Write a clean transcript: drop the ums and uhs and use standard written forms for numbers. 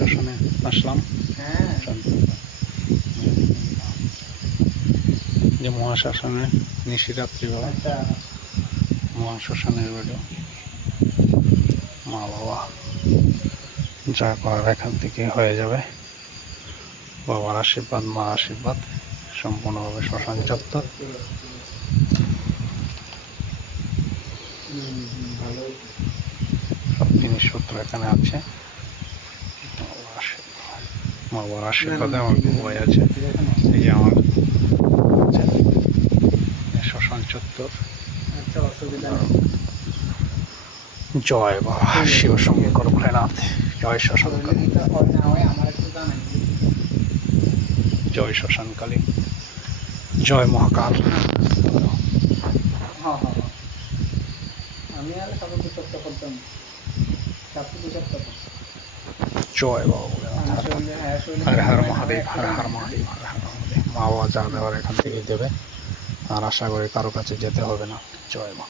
শ্মশানে আসলাম। যে মহাশ্মশানে নিশিরাত্রিবেলা মহাশ্মশানের ভিডিও। মা বাবা যা করার এখান থেকে হয়ে যাবে। বাবার আশীর্বাদ, মার আশীর্বাদ, সম্পূর্ণভাবে শ্মশান চত্বর। সব জিনিসপত্র এখানে আছে। মা বাবার আশীর্বাদে আমার ভাই আছে। এই যে আমার শ্মশান চত্বর। জয় বাবা শিব শঙ্কর ভোলেনাথ, জয় শ্মশানকালী, জয় শ্মশানকালী, জয় মহাকাল। জয় বাবা ভোলেনাথ, হর হর মহাদেব, হর হর মহাদেব, হর হর মহাদেব। মা বাবা যা দেওয়ার এখান থেকে দেবে, আর আশা করি কারো কাছে যেতে হবে না। জয় মা।